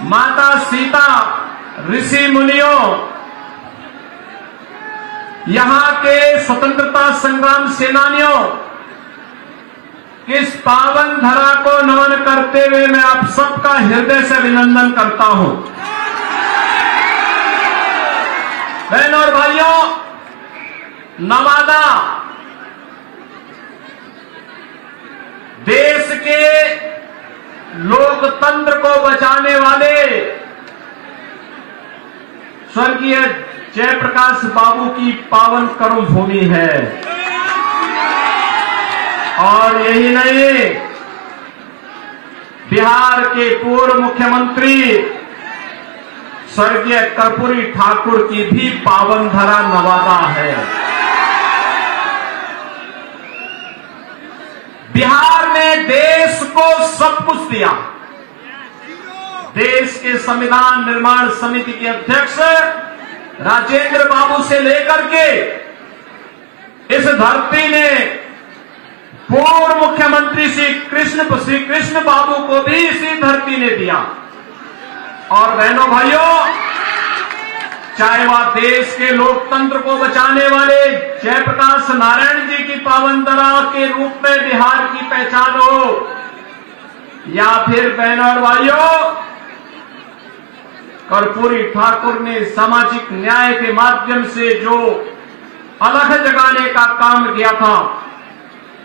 माता सीता, ऋषि मुनियों, यहां के स्वतंत्रता संग्राम सेनानियों, इस पावन धरा को नमन करते हुए मैं आप सबका हृदय से अभिनंदन करता हूं। बहनों और भाइयों, नवादा देश के लोकतंत्र को बचाने वाले स्वर्गीय जयप्रकाश बाबू की पावन कर्मभूमि है। और यही नहीं, बिहार के पूर्व मुख्यमंत्री स्वर्गीय कर्पूरी ठाकुर की भी पावन धरा नवादा है। बिहार ने देश को सब कुछ दिया। देश के संविधान निर्माण समिति के अध्यक्ष राजेंद्र बाबू से लेकर के इस धरती ने पूर्व मुख्यमंत्री श्री कृष्ण बाबू को भी इसी धरती ने दिया। और बहनों भाइयों, चाहे वह देश के लोकतंत्र को बचाने वाले जयप्रकाश नारायण जी की पावन धरा के रूप में बिहार की पहचान हो, या फिर बहनों और भाइयों, कर्पूरी ठाकुर ने सामाजिक न्याय के माध्यम से जो अलख जगाने का काम किया था,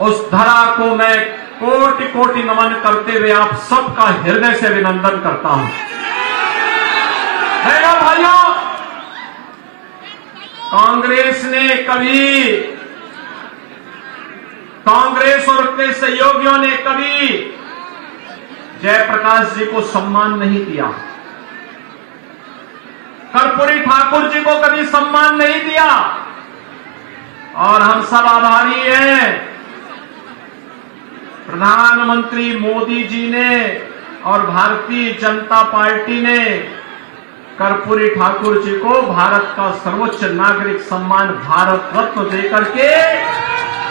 उस धरा को मैं कोटि कोटि नमन करते हुए आप सबका हृदय से अभिनंदन करता हूं। बहनों भाइयों, कांग्रेस और उसके सहयोगियों ने कभी जयप्रकाश जी को सम्मान नहीं दिया, कर्पूरी ठाकुर जी को कभी सम्मान नहीं दिया। और हम सब आभारी हैं प्रधानमंत्री मोदी जी ने और भारतीय जनता पार्टी ने कर्पूरी ठाकुर जी को भारत का सर्वोच्च नागरिक सम्मान भारत रत्न देकर के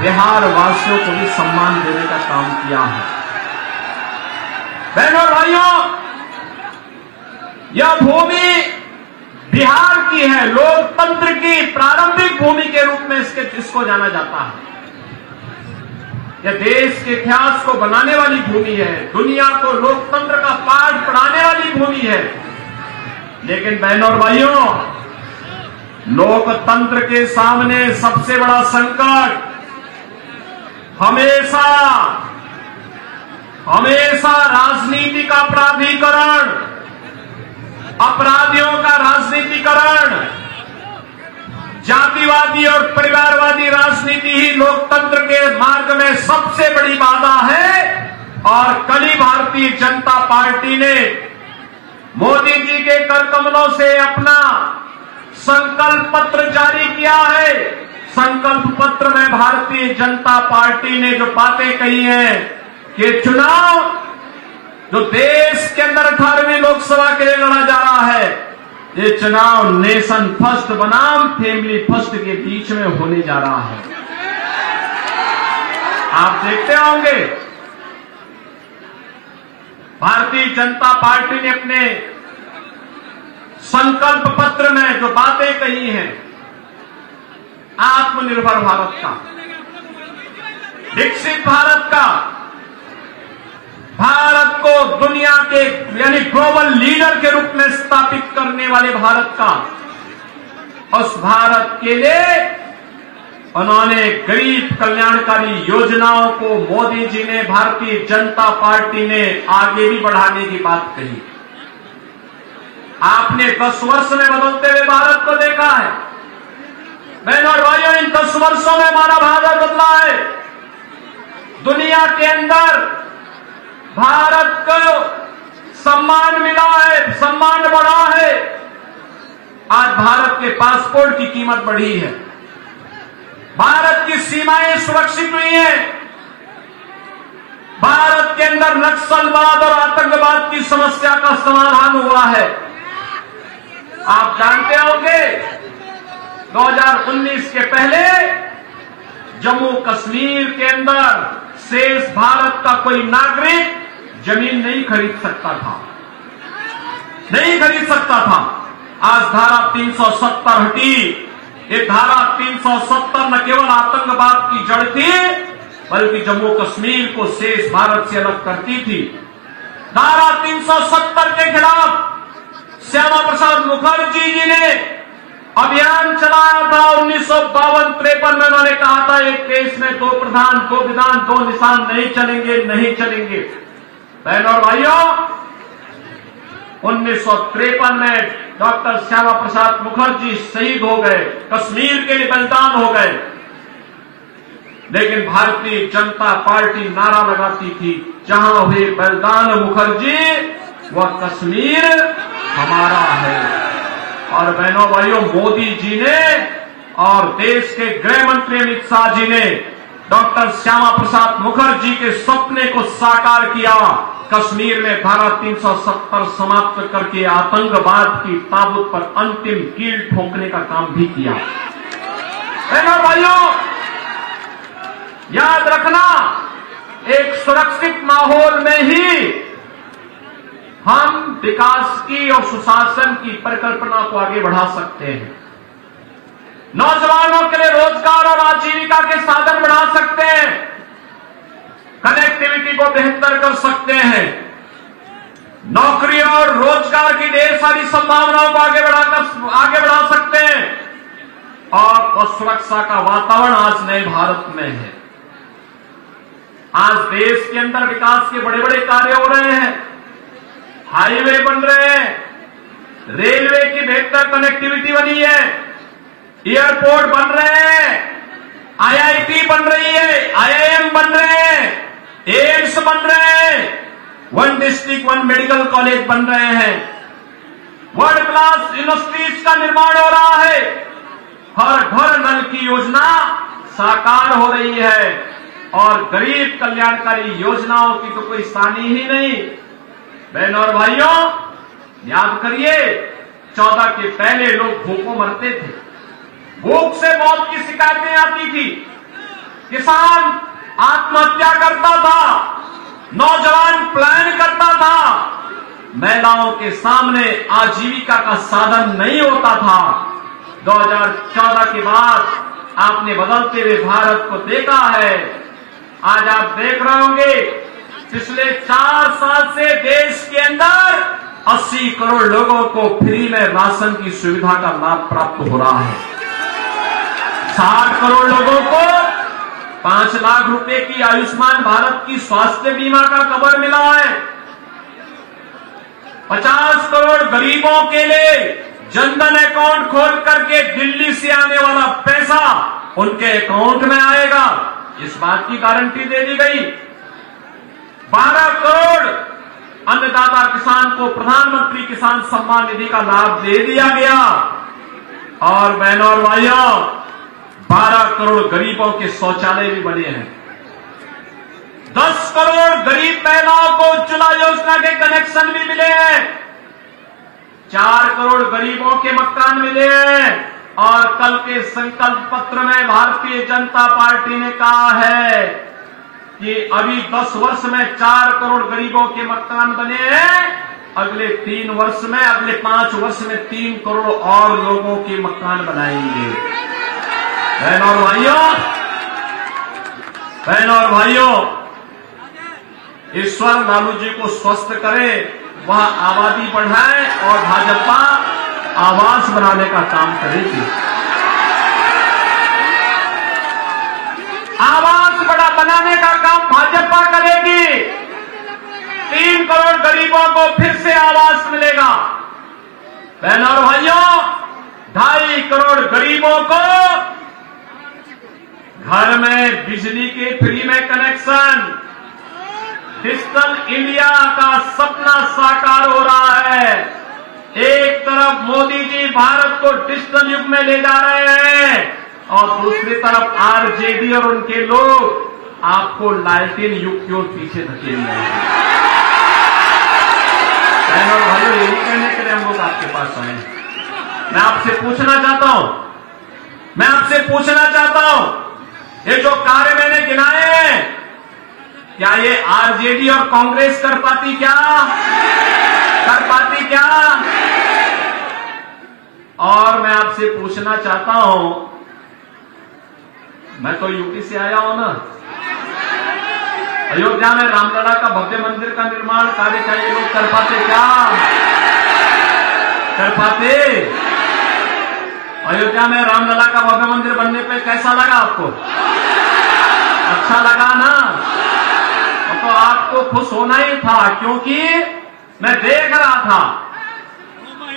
बिहार वासियों को भी सम्मान देने का काम किया है। बहनों और भाइयों, यह भूमि बिहार की है, लोकतंत्र की प्रारंभिक भूमि के रूप में इसको जाना जाता है। यह देश के इतिहास को बनाने वाली भूमि है, दुनिया को लोकतंत्र का पाठ पढ़ाने वाली भूमि है। लेकिन बहनों और भाइयों, लोकतंत्र के सामने सबसे बड़ा संकट हमेशा राजनीति का प्राधिकरण, अपराधियों का राजनीतिकरण, जातिवादी और परिवारवादी राजनीति ही लोकतंत्र के मार्ग में सबसे बड़ी बाधा है। और कल ही भारतीय जनता पार्टी ने मोदी जी के करकमलों से अपना संकल्प पत्र जारी किया है। संकल्प पत्र में भारतीय जनता पार्टी ने जो बातें कही हैं कि चुनाव जो देश के अंदर 18वीं लोकसभा के लिए लड़ा जा रहा है, ये चुनाव नेशन फर्स्ट बनाम फैमिली फर्स्ट के बीच में होने जा रहा है। आप देखते होंगे भारतीय जनता पार्टी ने अपने संकल्प पत्र में जो बातें कही हैं, आत्मनिर्भर भारत का, विकसित भारत का, भारत को दुनिया के यानी ग्लोबल लीडर के रूप में स्थापित करने वाले भारत का, उस भारत के लिए उन्होंने गरीब कल्याणकारी योजनाओं को मोदी जी ने, भारतीय जनता पार्टी ने आगे भी बढ़ाने की बात कही। आपने 10 वर्ष में बदलते हुए भारत को देखा है। बहनों और भाइयों, इन 10 वर्षों में हमारा भारत बदला है। दुनिया के अंदर भारत को सम्मान मिला है, सम्मान बढ़ा है। आज भारत के पासपोर्ट की कीमत बढ़ी है, भारत की सीमाएं सुरक्षित हुई हैं, भारत के अंदर नक्सलवाद और आतंकवाद की समस्या का समाधान हुआ है। आप जानते होंगे 2019 के पहले जम्मू कश्मीर के अंदर शेष भारत का कोई नागरिक जमीन नहीं खरीद सकता था। नहीं खरीद सकता था। आज धारा 370 हटी। ये धारा 370 न केवल आतंकवाद की जड़ थी, बल्कि जम्मू कश्मीर को शेष भारत से अलग करती थी। धारा 370 के खिलाफ श्यामा प्रसाद मुखर्जी जी ने अभियान चलाया था। 1952-53 में उन्होंने कहा था एक देश में दो प्रधान, दो विधान, दो निशान नहीं चलेंगे, नहीं चलेंगे। बहनों और भाइयों, 1953 में डॉक्टर श्यामा प्रसाद मुखर्जी शहीद हो गए, कश्मीर के लिए बलिदान हो गए। लेकिन भारतीय जनता पार्टी नारा लगाती थी, जहां हुए बलिदान मुखर्जी, वह कश्मीर हमारा है। और बहनों भाइयों, मोदी जी ने और देश के गृह मंत्री अमित शाह जी ने डॉक्टर श्यामा प्रसाद मुखर्जी के सपने को साकार किया। कश्मीर में धारा 370 समाप्त करके आतंकवाद की ताबूत पर अंतिम कील ठोकने का काम भी किया। बहनों भाइयों, याद रखना, एक सुरक्षित माहौल में ही हम विकास की और सुशासन की परिकल्पना को आगे बढ़ा सकते हैं। नौजवानों के लिए रोजगार और आजीविका के साधन बढ़ा सकते हैं, कनेक्टिविटी को बेहतर कर सकते हैं, नौकरी और रोजगार की ढेर सारी संभावनाओं को आगे बढ़ा सकते हैं। और सुरक्षा का वातावरण आज नए भारत में है। आज देश के अंदर विकास के बड़े बड़े कार्य हो रहे हैं, हाईवे बन रहे हैं, रेलवे की बेहतर कनेक्टिविटी बनी है, एयरपोर्ट बन रहे हैं, आईआईटी बन रही है, आईआईएम बन रहे हैं, एम्स बन रहे हैं, one district one medical college बन रहे हैं, वर्ल्ड क्लास यूनिवर्सिटीज का निर्माण हो रहा है, हर घर नल की योजना साकार हो रही है। और गरीब कल्याणकारी योजनाओं की तो कोई सानी ही नहीं। बहनों और भाइयों, याद करिए, 14 के पहले लोग भूखों मरते थे, भूख से मौत की शिकायतें आती थी, किसान आत्महत्या करता था, नौजवान पलायन करता था, महिलाओं के सामने आजीविका का साधन नहीं होता था। 2014 के बाद आपने बदलते हुए भारत को देखा है। आज आप देख रहे होंगे, पिछले 4 साल से देश के अंदर 80 करोड़ लोगों को फ्री में राशन की सुविधा का लाभ प्राप्त हो रहा है। 60 करोड़ लोगों को 5 लाख रुपए की आयुष्मान भारत की स्वास्थ्य बीमा का कवर मिला है। 50 करोड़ गरीबों के लिए जनधन अकाउंट खोल करके दिल्ली से आने वाला पैसा उनके अकाउंट में आएगा, इस बात की गारंटी दे दी गई। 12 करोड़ अन्नदाता किसान को प्रधानमंत्री किसान सम्मान निधि का लाभ दे दिया गया। और बहनों और भाइयों, 12 करोड़ गरीबों के शौचालय भी बने हैं। 10 करोड़ गरीब महिलाओं को उज्ज्वला योजना के कनेक्शन भी मिले हैं। 4 करोड़ गरीबों के मकान मिले हैं। और कल के संकल्प पत्र में भारतीय जनता पार्टी ने कहा है कि अभी 10 वर्ष में 4 करोड़ गरीबों के मकान बने हैं, अगले 3 वर्ष में, अगले 5 वर्ष में 3 करोड़ और लोगों के मकान बनाएंगे। बहनों और भाइयों, ईश्वर लालू जी को स्वस्थ करे, वह आबादी बढ़ाए और भाजपा आवास बनाने का काम करेगी। आवास बनाने का काम भाजपा करेगी। 3 करोड़ गरीबों को फिर से आवास मिलेगा। बहनों और भाइयों, 2.5 करोड़ गरीबों को घर में बिजली के फ्री में कनेक्शन। डिजिटल इंडिया का सपना साकार हो रहा है। एक तरफ मोदी जी भारत को डिजिटल युग में ले जा रहे हैं और दूसरी तरफ आरजेडी और उनके लोग आपको लालटेन युग की ओर पीछे धकेल रहे हैं। बहनों और भाइयों, यही कहने के लिए हम लोग आपके पास आए हैं। मैं आपसे पूछना चाहता हूं, ये जो कार्य मैंने गिनाए हैं, क्या ये आरजेडी और कांग्रेस कर पाती क्या? आपसे पूछना चाहता हूं, मैं तो यूपी से आया हूं ना। अयोध्या में रामलला का भव्य मंदिर का निर्माण कार्य क्या ये लोग कर पाते? क्या कर पाते? अयोध्या में रामलला का भव्य मंदिर बनने पे कैसा लगा आपको? अच्छा लगा ना? तो आपको खुश होना ही था, क्योंकि मैं देख रहा था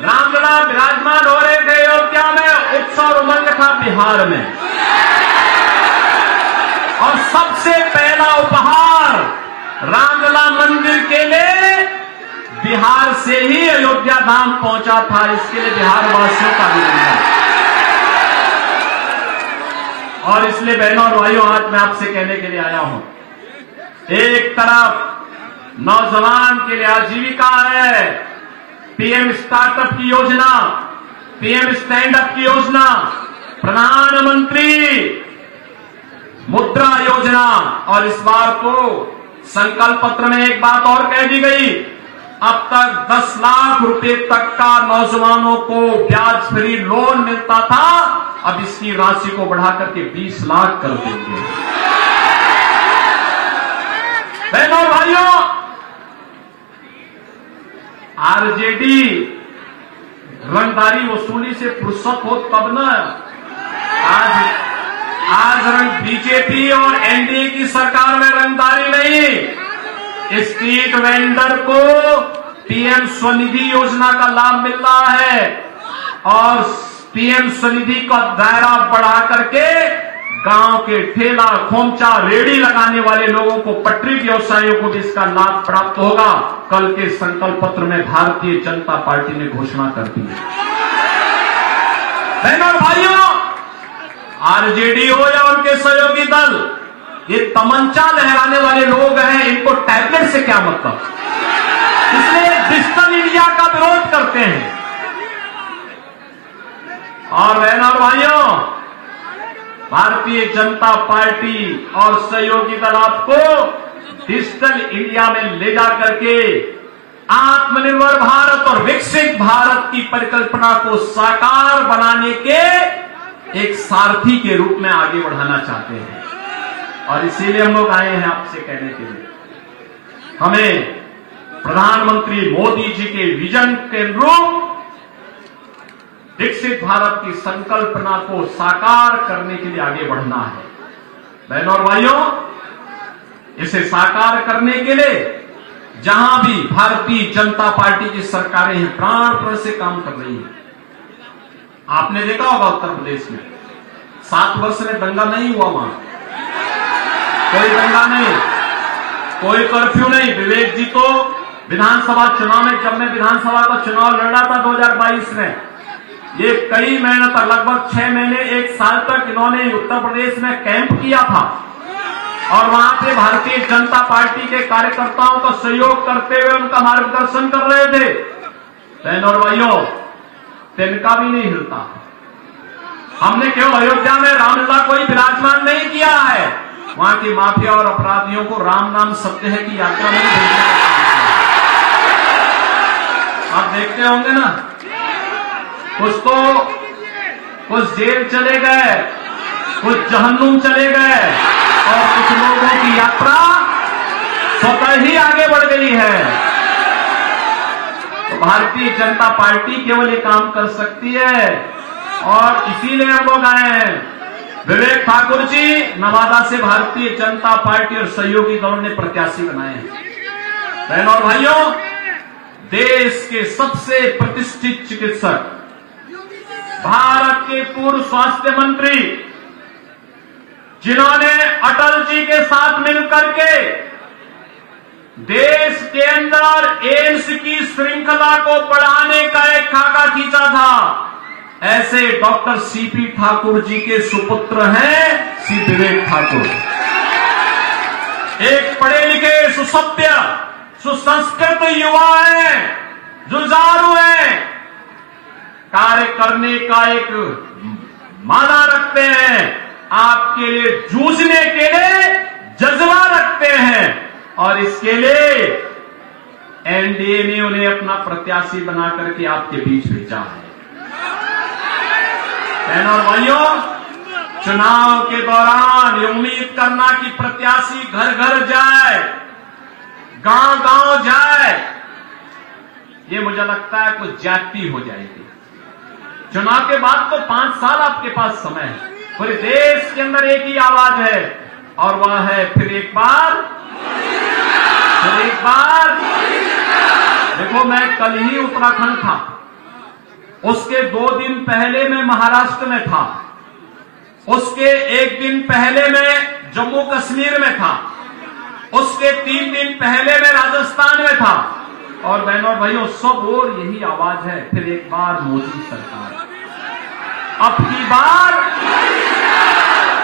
रामलला विराजमान हो रहे थे अयोध्या में, उत्सव उमंग था बिहार में, और सबसे पहला उपहार रामलला मंदिर के लिए बिहार से ही अयोध्या धाम पहुंचा था। इसके लिए बिहार वासियों का अभिनंदन। और इसलिए बहनों और भाइयों, आज मैं आपसे कहने के लिए आया हूं, एक तरफ नौजवान के लिए आजीविका है, पीएम स्टार्टअप की योजना, पीएम स्टैंड अप की योजना, प्रधानमंत्री मुद्रा योजना, और इस बार तो संकल्प पत्र में एक बात और कह दी गई, अब तक 10 लाख रुपए तक का नौजवानों को ब्याज फ्री लोन मिलता था, अब इसकी राशि को बढ़ाकर के 20 लाख कर देंगे। बहनों भाइयों, आरजेडी रंगदारी वसूली से फुर्सत हो तब ना। आज रंग बीजेपी और एनडीए की सरकार में रंगदारी नहीं, स्ट्रीट वेंडर को पीएम स्वनिधि योजना का लाभ मिल रहा है, और पीएम स्वनिधि का दायरा बढ़ा करके गांव के ठेला खोमचा रेड़ी लगाने वाले लोगों को, पटरी व्यवसायियों को भी इसका लाभ प्राप्त होगा। कल के संकल्प पत्र में भारतीय जनता पार्टी ने घोषणा कर दी है। बहनों और भाइयों, आरजेडी हो या उनके सहयोगी दल, ये तमंचा लहराने वाले लोग हैं, इनको टैबलेट से क्या मतलब, इसलिए डिजिटल इंडिया का विरोध करते हैं। और बहनों और भाइयों, भारतीय जनता पार्टी और सहयोगी दल आपको डिजिटल इंडिया में ले जाकर के आत्मनिर्भर भारत और विकसित भारत की परिकल्पना को साकार बनाने के एक सारथी के रूप में आगे बढ़ाना चाहते हैं। और इसीलिए हम लोग आए हैं आपसे कहने के लिए, हमें प्रधानमंत्री मोदी जी के विजन के अनुरूप विकसित भारत की संकल्पना को साकार करने के लिए आगे बढ़ना है। बहनों और भाइयों, इसे साकार करने के लिए जहां भी भारतीय जनता पार्टी की सरकारें हैं, प्राणपण से काम कर रही हैं। आपने देखा होगा उत्तर प्रदेश में 7 वर्ष में दंगा नहीं हुआ, वहां कोई दंगा नहीं, कोई कर्फ्यू नहीं। विवेक जी तो विधानसभा चुनाव में, जब मैं विधानसभा का चुनाव लड़ा था 2022 में, ये कई महीने तक, लगभग 6 महीने 1 साल तक इन्होंने उत्तर प्रदेश में कैंप किया था, और वहां पे भारतीय जनता पार्टी के कार्यकर्ताओं का सहयोग करते हुए उनका मार्गदर्शन कर रहे थे। बहनों और भाइयों, तिनका भी नहीं हिलता। हमने केवल अयोध्या में रामलला को ही विराजमान नहीं किया है, वहां की माफिया और अपराधियों को राम नाम सत्य है की यात्रा में भेजने का काम किया। आप देखते होंगे ना, कुछ जेल चले गए, कुछ जहन्नुम चले गए, और कुछ लोगों की यात्रा स्वतः ही आगे बढ़ गई है। तो भारतीय जनता पार्टी केवल ये काम कर सकती है, और इसीलिए हम लोग आए हैं। विवेक ठाकुर जी नवादा से भारतीय जनता पार्टी और सहयोगी दलों ने प्रत्याशी बनाए हैं। बहनों और भाइयों, देश के सबसे प्रतिष्ठित चिकित्सक, भारत के पूर्व स्वास्थ्य मंत्री, जिन्होंने अटल जी के साथ मिलकर के देश के अंदर एम्स की श्रृंखला को बढ़ाने का एक खाका खींचा था, ऐसे डॉक्टर सीपी ठाकुर जी के सुपुत्र हैं श्री विवेक ठाकुर। एक पढ़े लिखे, सुसभ्य, सुसंस्कृत युवा हैं, जुझारू हैं, कार्य करने का एक माना रखते हैं, आपके लिए जूझने के लिए जज्बा रखते हैं, और इसके लिए एनडीए ने उन्हें अपना प्रत्याशी बना करके आपके बीच भेजा है। बहनों और भाइयों, चुनाव के दौरान ये उम्मीद करना कि प्रत्याशी घर घर जाए, गांव गांव जाए, ये मुझे लगता है कुछ ज्यादती हो जाएगी। चुनाव के बाद तो 5 साल आपके पास समय है। पूरे देश के अंदर एक ही आवाज है और वह है फिर एक बार। देखो, मैं कल ही उत्तराखंड था, उसके 2 दिन पहले मैं महाराष्ट्र में था, उसके 1 दिन पहले मैं जम्मू कश्मीर में था, उसके 3 दिन पहले मैं राजस्थान में था। और बहनों और भाइयों, सब और यही आवाज है, फिर एक बार मोदी सरकार। अब की बार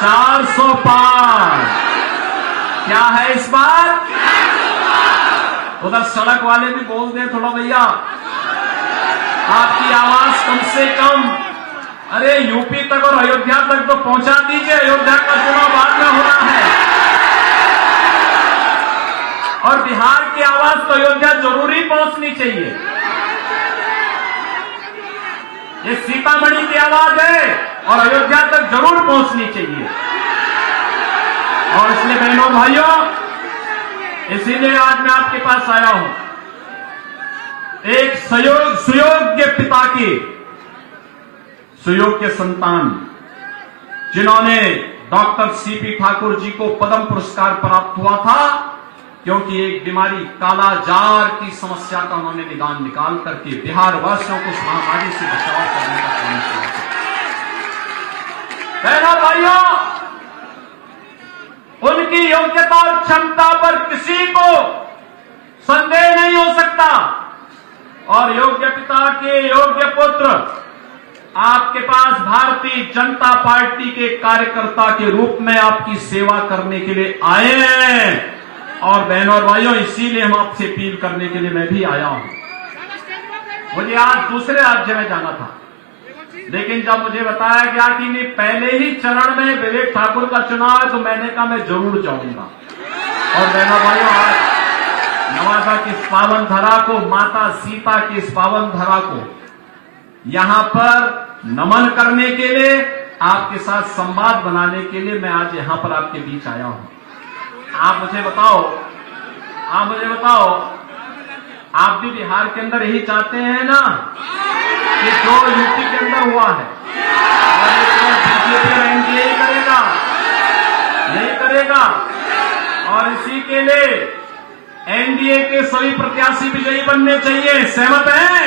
400 पार। क्या है इस बार? उधर सड़क वाले भी बोल दें थोड़ा, भैया आपकी आवाज कम से कम, अरे यूपी तक और अयोध्या तक तो पहुंचा दीजिए। अयोध्या का चुनाव बाद में होना है और बिहार की आवाज तो अयोध्या जरूरी पहुंचनी चाहिए। ये सीतामढ़ी की आवाज है और अयोध्या तक जरूर पहुंचनी चाहिए। और इसलिए बहनों भाइयों, इसीलिए आज मैं आपके पास आया हूं, एक सुयोग्य पिता की सुयोग्य संतान, जिन्होंने डॉक्टर सीपी ठाकुर जी को पद्म पुरस्कार प्राप्त हुआ था, क्योंकि एक बीमारी काला जार की समस्या का उन्होंने निदान निकाल करके बिहार वासियों को इस महामारी से बचाव करने का काम किया। बहनों भाइयों, उनकी योग्यता और क्षमता पर किसी को संदेह नहीं हो सकता। और योग्य पिता के योग्य पुत्र आपके पास भारतीय जनता पार्टी के कार्यकर्ता के रूप में आपकी सेवा करने के लिए आए हैं। और बहनों और भाइयों, इसीलिए हम आपसे अपील करने के लिए मैं भी आया हूं। मुझे आज दूसरे राज्य में जाना था, लेकिन जब मुझे बताया गया कि नहीं, पहले ही चरण में विवेक ठाकुर का चुनाव है, तो मैंने कहा मैं जरूर जाऊंगा। और बहनों भाइयों, आज नवादा की इस पावन धरा को, माता सीता की इस पावन धरा को यहां पर नमन करने के लिए, आपके साथ संवाद बनाने के लिए मैं आज यहां पर आपके बीच आया हूं। आप मुझे बताओ, आप भी बिहार के अंदर यही चाहते हैं ना कि जो यूपी के अंदर हुआ है, और बीजेपी और एनडीए ही करेगा, यही करेगा। और इसी के लिए एनडीए के सभी प्रत्याशी विजयी बनने चाहिए। सहमत हैं?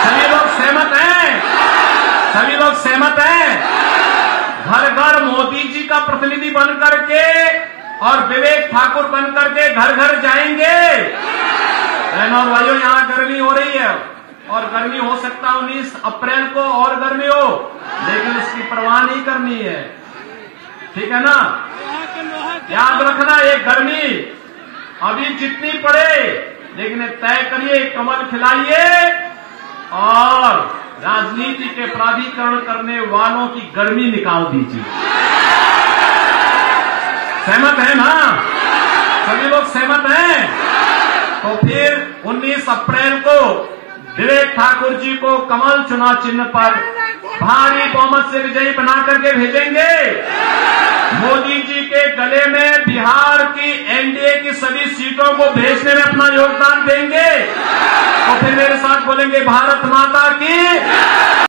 सभी लोग सहमत हैं? सभी लोग सहमत हैं? घर घर मोदी जी का प्रतिनिधि बन करके और विवेक ठाकुर बन करके घर घर जाएंगे। बहनों और भाइयों, यहां गर्मी हो रही है और गर्मी हो सकता 19 अप्रैल को और गर्मी हो, लेकिन उसकी परवाह नहीं करनी है, ठीक है ना? याद रखना, ये गर्मी अभी जितनी पड़े, लेकिन तय करिए, कमल खिलाइए और राजनीति के प्राधिकरण करने वालों की गर्मी निकाल दीजिए। सहमत है ना? सभी लोग सहमत हैं? तो फिर 19 अप्रैल को विवेक ठाकुर जी को कमल चुनाव चिन्ह पर भारी बहुमत से विजयी बना करके भेजेंगे। मोदी जी के गले में बिहार की एनडीए की सभी सीटों को भेजने में अपना योगदान देंगे। तो फिर मेरे साथ बोलेंगे, भारत माता की